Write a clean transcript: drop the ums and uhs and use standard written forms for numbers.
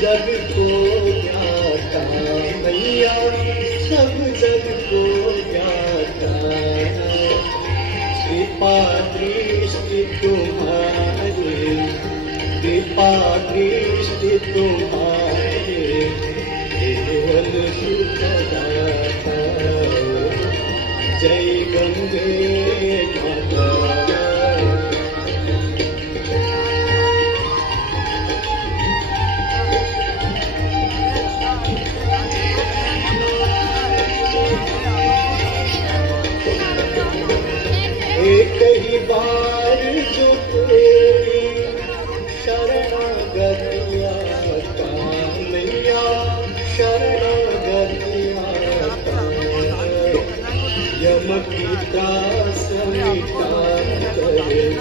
जग को ज्ञाता मैया, सब जग को ज्ञाता। कृपा दृष्टि तुम्हारी, कृपा दृष्टि तुम्हारी, केवल सुखदाता। जय गंगे माता। एक ही बार जो तेरी शरणागति आता मैया, शरणागति आता। यम की त्रास मिटा करे